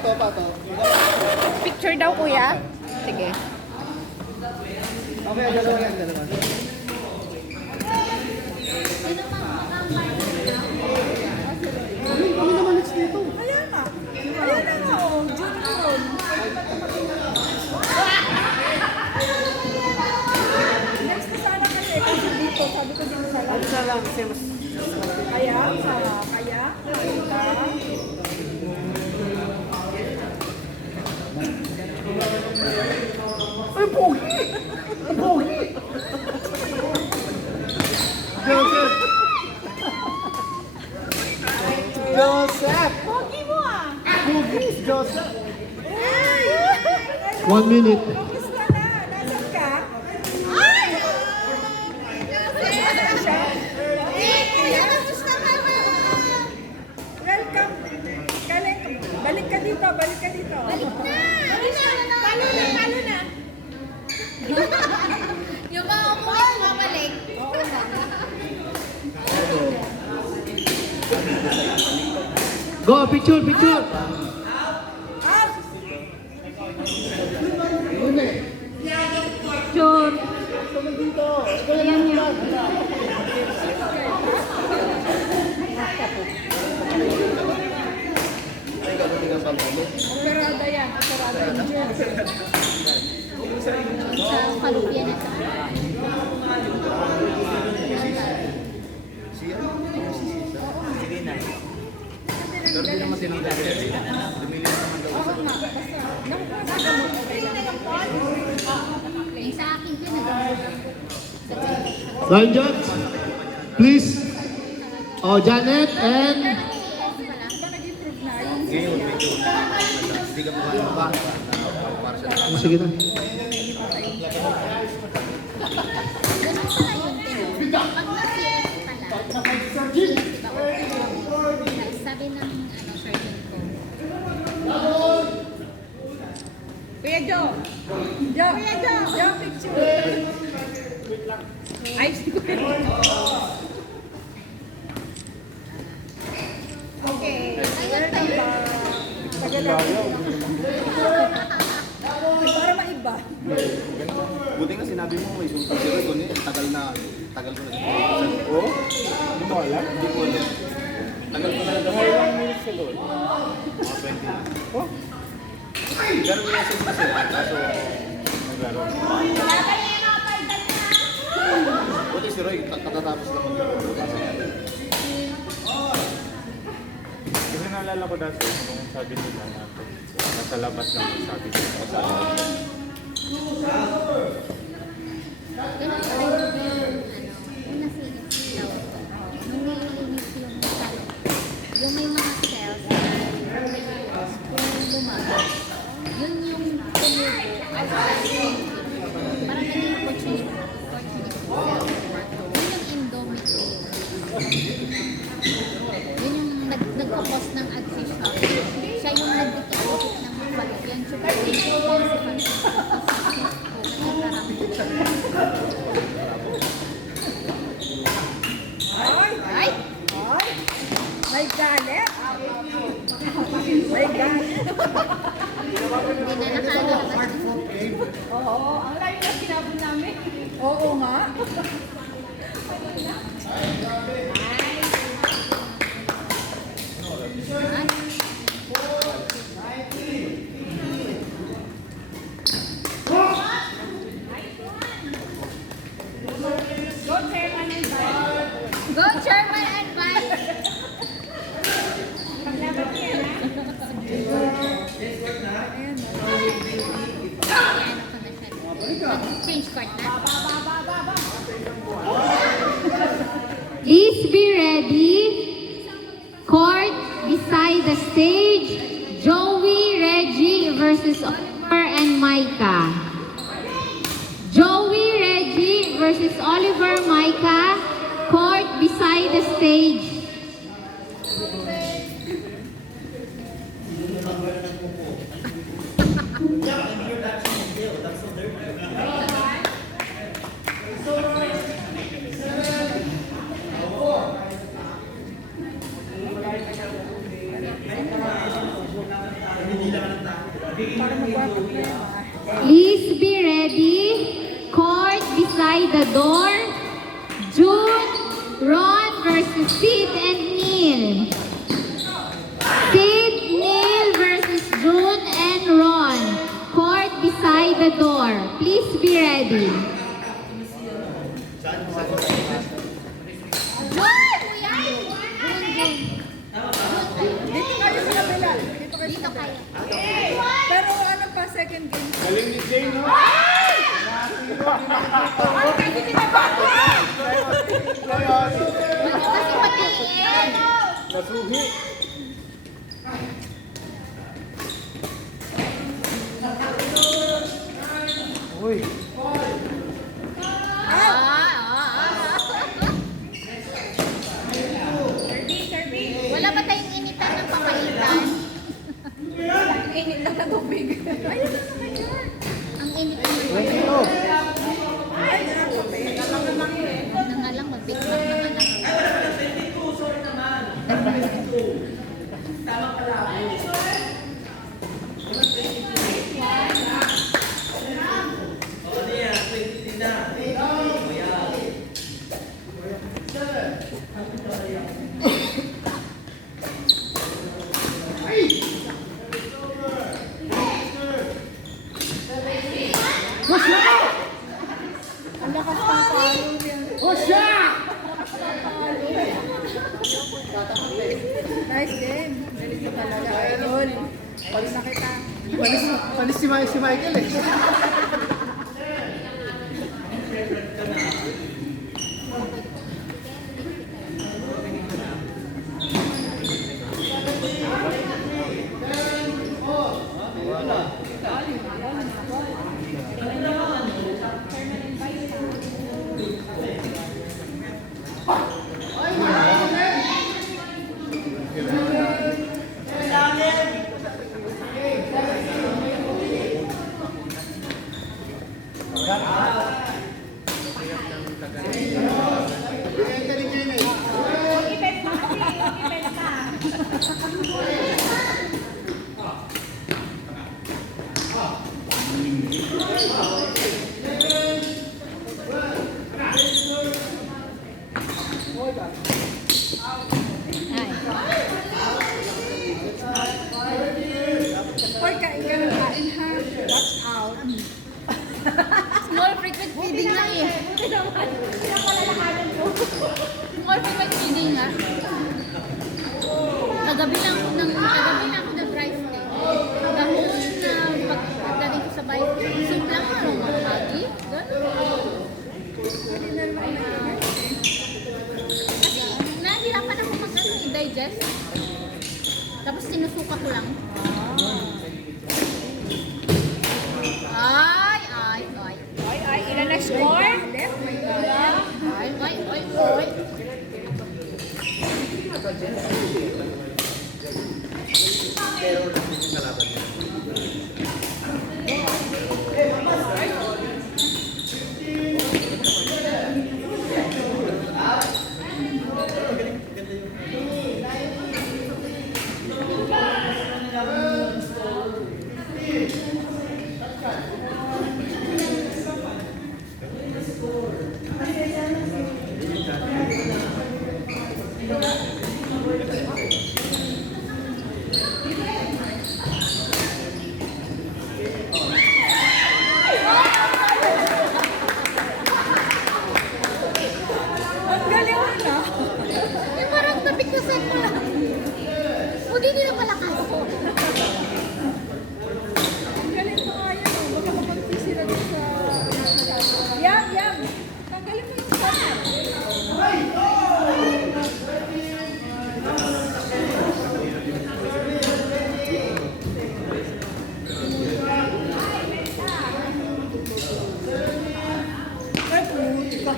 Pato. Picture daw, kuya. Sige. Okay, dalawa yan. Kami naman next dito. Ayan na. Ayan na nga, oh. Junior. Next na sana kasi dito. Sabi ko din sa lang. Isa lang, kasi mas... Kaya? Kaya? Ay, pogi! Pogi! Joseph! Joseph! Pogi mo ah! Pogi, Joseph! 1 minute. Kamusta na? Nasaan ka? Ay! Nasaan siya? Welcome. Balik ka dito. Balik na! Talo na! Yung mga umuwi, mabalik. Oo nga. Go, picture. Out! Sure. Ayan niya. Operada yan. Operada yan. Sa kalupyan na sa Sige na. Pero di naman tinanggal. Dumili naman daw. Oo nga. Basta. Nakukuha mo. Okay lang. yung sa akin ko nag- Line judge, please. Oh, Janet and... Diba nag-improve na? Yung Ngayon, medyo. Hindi ka makakabang. Para sa Oh, sige na. Ganun pala yun, pero pag na-CS pala, diba, sabi ng surgeon ko, Kuya Joe! Joe, picture! Ay, okay. Welcome back. Tagal lang. Para maiba. Buti nga sinabi mo may sumpah sila doon eh. Tagal ko na. Oo? Hindi mo alam? Hindi ko alam. Tagal ko na. Ilang minutes ago? Mga 20 na. Oh? Pero may assist na sila. Kaso, naglaro. Buti si Roy, katatapos lang maglaro. Kasi naalala ko dati nung sabi nila natin, nasa labas lang yung sabi nila. ganun pala yung nasa-inis daw, nung nilinis yung salon, yung may mga cells kung lumagot, yun yung tumubo at parang naging opportunity cell. Yun yung endometrium. Yun yung nagkakos ng adhesion. Siya yung nagdikit ng balok. Yan siya Ay! Ay! Ay! May galit! May galit! Hindi na nakalabas. Oo, ang layo na sinabon namin. Oo nga. Go, Chairman Advice! Change court na. Please be ready. Court beside the stage. Joey, Reggie versus Oliver and Micah. Joey, Reggie versus Oliver, Micah. Court beside the stage. Please be ready. Court beside the door. June, Ron versus Sid and Neil. Sid, Neil versus June and Ron. Court beside the door. Please be ready. Dito kayo sa kabila. Dito kayo sa kabila. Pero ano pa, second game? Galing ni Jay, no? Kasi maliit. Nasuhi. Uy. Wala ba tayong initan ng papaitan? Init lang na tubig. Ayun na naman yan. Ang init ng papaitan. Huwag na nga lang, mag-bigmak na nga lang. Ang lakas pang palo yan. Nice game. Galing mo talaga. Idol. Pag nakita. Panis si Michael eh. Hoy, kain ka ng kain ha. Watch out. Small frequent feeding lang eh. Small frequent feeding nga. Kagabi lang ako ng rice cake. Dahil na pagdating ko sa bahay, soup lang parang mga lagi. Hindi na naman na. Kasi nahihirapan ako i-digest. Tapos sinusuka ko lang. Ay. Ay, ilan na score? Left, my God. Ay. Ang galing mo na. Yung parang napiktasan mo lang. O di na malakas. Ang galing mo nga yun. Baka mapag-fix sila dun sa... Yang. Tanggalin mo yung sana. Ay, pumunta.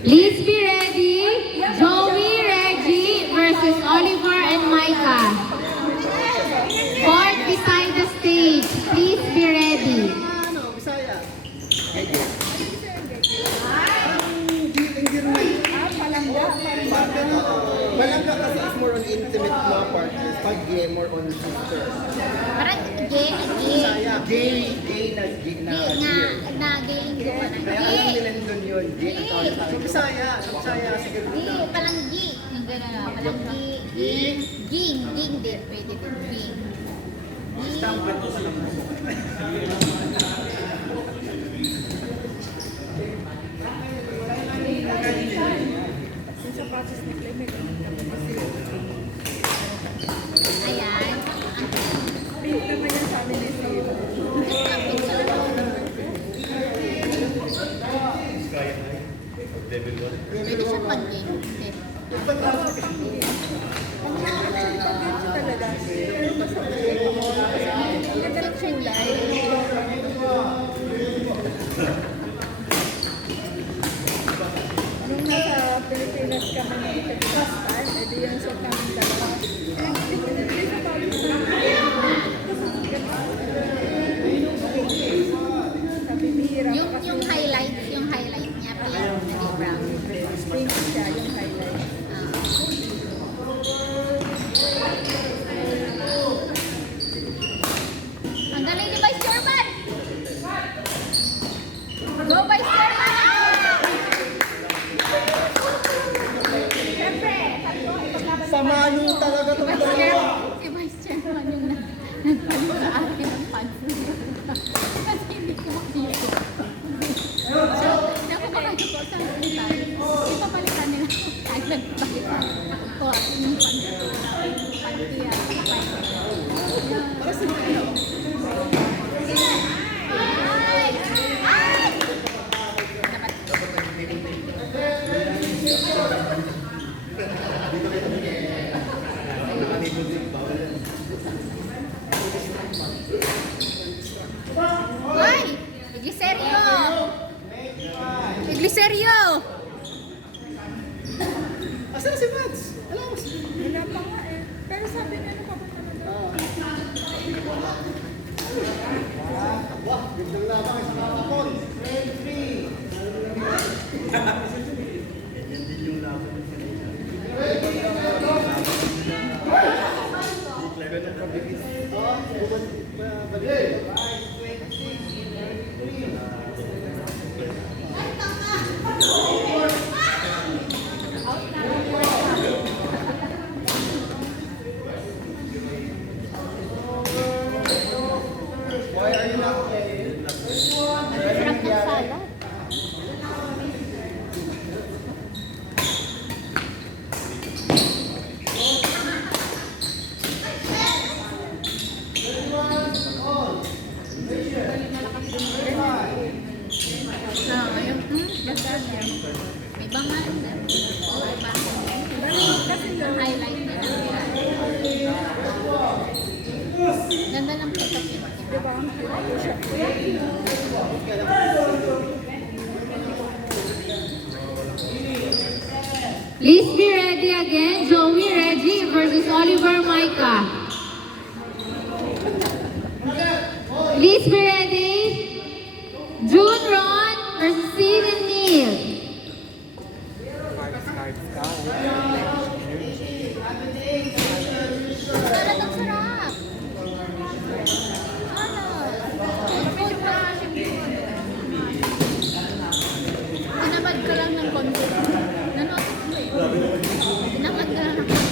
Please be ready. Joey, Reggie versus Oliver and Mike. Micah. Court beside the stage. Please be ready. Ano, Bisaya. Palangga. Malangga kasi is more on intimate law partners. Pag gay, more on sister. Parang gay. Bisaya. Gay na Gay nga. Nagaling ko pa na. Kaya alam nila doon yun. Gay ang tawag sa akin. Bisaya. Sige. Gay. Palanggi. Yung gano'n na. Palanggi. Ging. Ging din. Pwede din. Ging. Yung sapatos ni Clement. Ayan. Pink naman yan sa amin ni Steve. Pwede siya pag-game. Talaga. Pero mas ang ganda ng kulay. Nung nasa Pilipinas kami na ikakastan, edi yung sa kami dalawa. Sabi, bihira Yung, ko kasi yung highlight niya, pink, hindi brown. pink siya, yung highlight. Ang galing ni Vice Chairman! Go, Vice Chairman! Siyempre, tatlo, ipaglaban mo. Samahan yung talaga Si Vice Chairman, yung nagpano sa akin ng pansin. Kasi hindi ko makita. So, nakapakagod ko sa hospital. Ipapalitan nila ako. Kahit nagpalitan ko yung pansin. Pantiya. Kasi Ay! Igliserio! Igliserio! Asan si Mads? Alam mo. Wala pa nga eh. Pero sabi niya ano ka ba Wah, gandang labang sa kapakon. Why are you not playing? Sarap ng salad. Ayun. Ganda niya. May bangan. Yung highlight niya lang. Ganda ng pagkakit. Di ba? Ang cute siya. Please be ready again. Joey Reggie versus Oliver Micah. Please be ready. June Ron versus Steven Neal. Sarap ang sarap. Ano? Food pa. Tinamad ka lang ng konti. Nanood ko eh. Tinamad ka lang ng konti.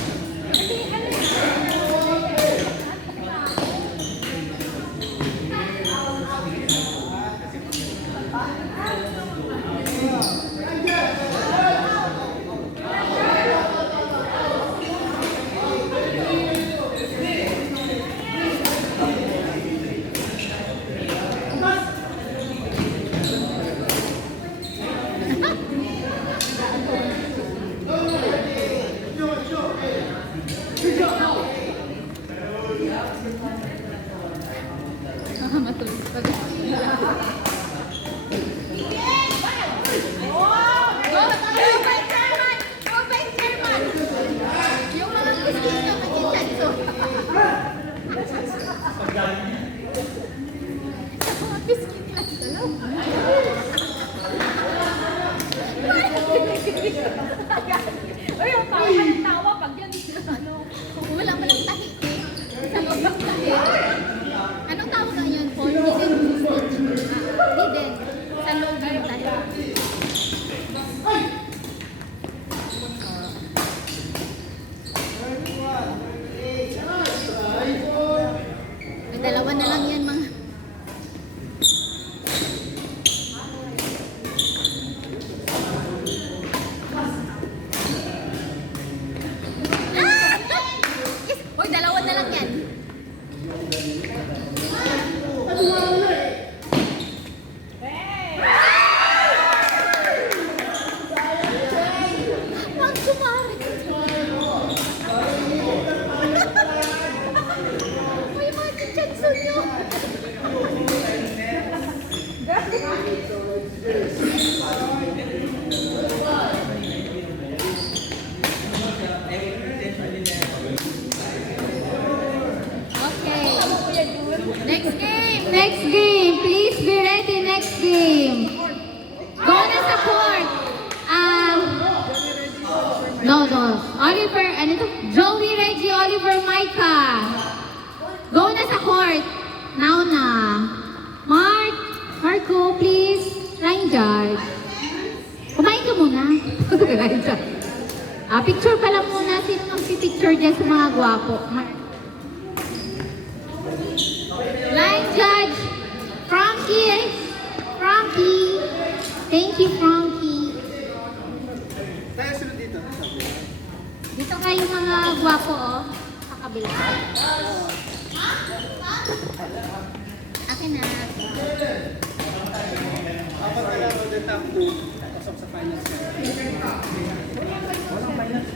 pesos. Oliver, ano to? Joey Reggie Oliver Micah. Go na sa court. Now na. Marco, please. Line judge. Kumain ka muna. Line judge. Picture pa lang muna. Sino nang picture dyan sa mga gwapo? Line judge. Frankie. Thank you, Frankie. Tayo sila dito. Dito kayo mga gwapo, oh. Sa kabila. Akin na. Apat na lang ulit ang pasok sa finals. Walang finals.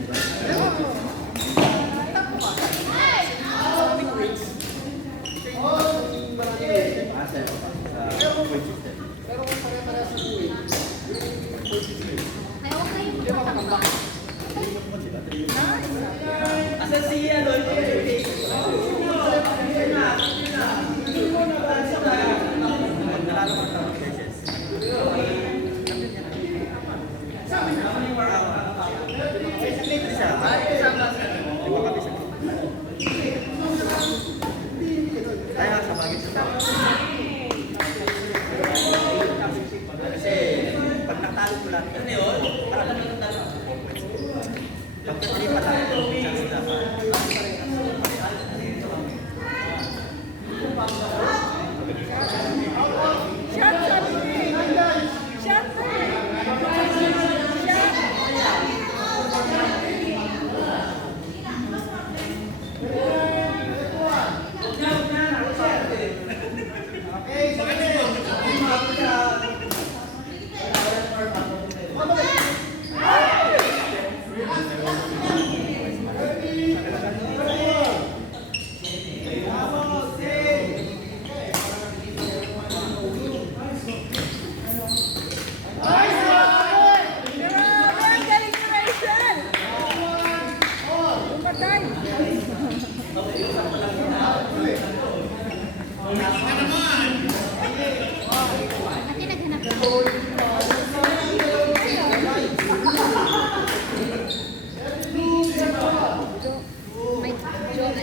Ay, okay yung magkakamba. Pag natalo ko lang, ano yun? Para kami natalo. Pag hindi pa tayo, chance na. Shot, sabi niya. Shot. Ang galing ni Rachel. Umatay. Ate, naghanap ka. May Joan.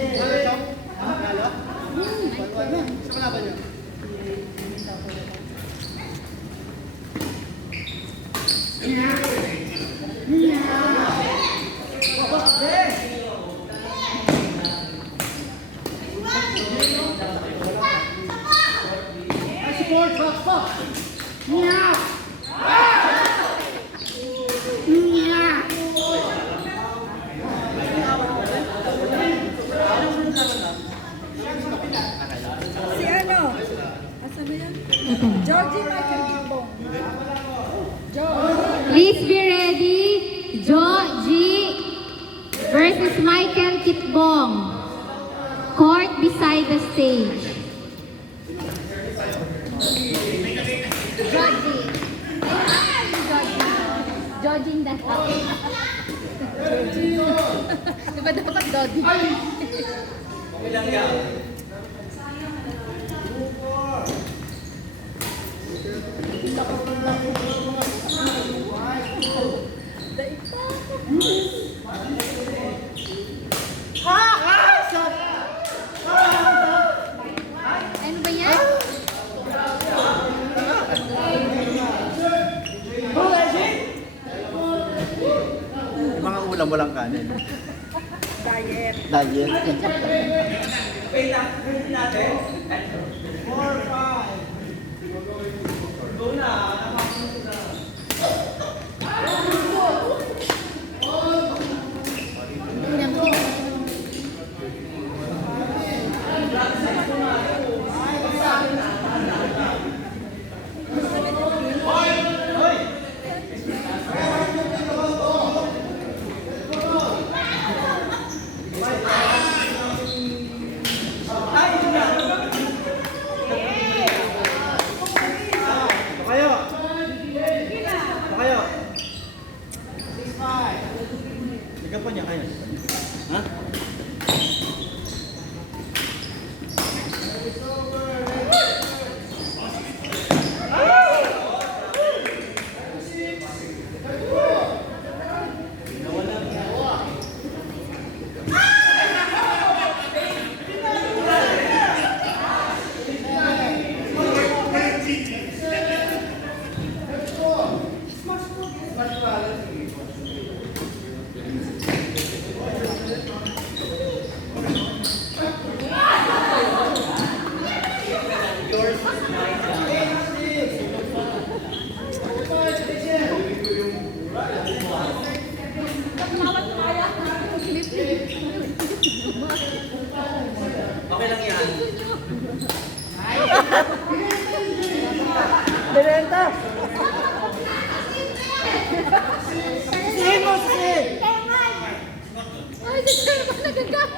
Si ano? Asan na yan? Georgie Michael Gibbong. Georgie. Please be ready. Joji versus Michael Kitbong. Court beside the stage. Georgie. Georgie the Diba dapat Dodi? Ano ba yan? Yung mga ulam walang kanin. Diet. Diet. Liga pa niya kaya. Ha?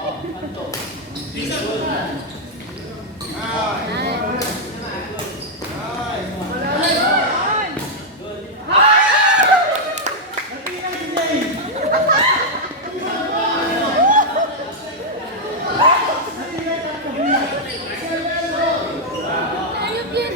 Ayop yan.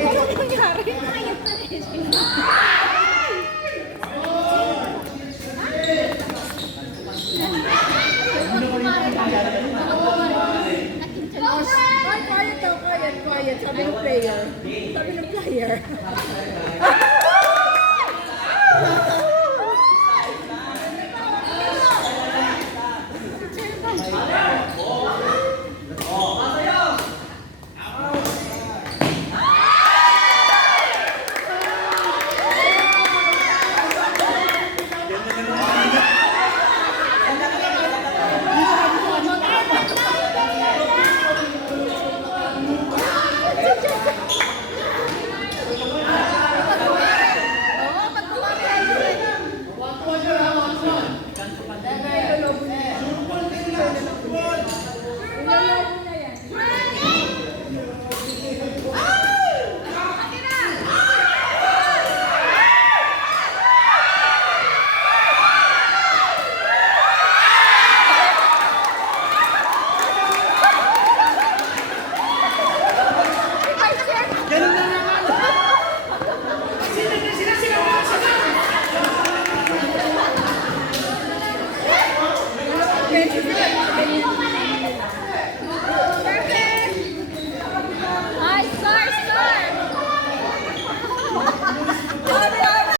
Ano nangyari? Ayop na rin. Quiet daw, quiet. Sabi ng player. Sabi ng player.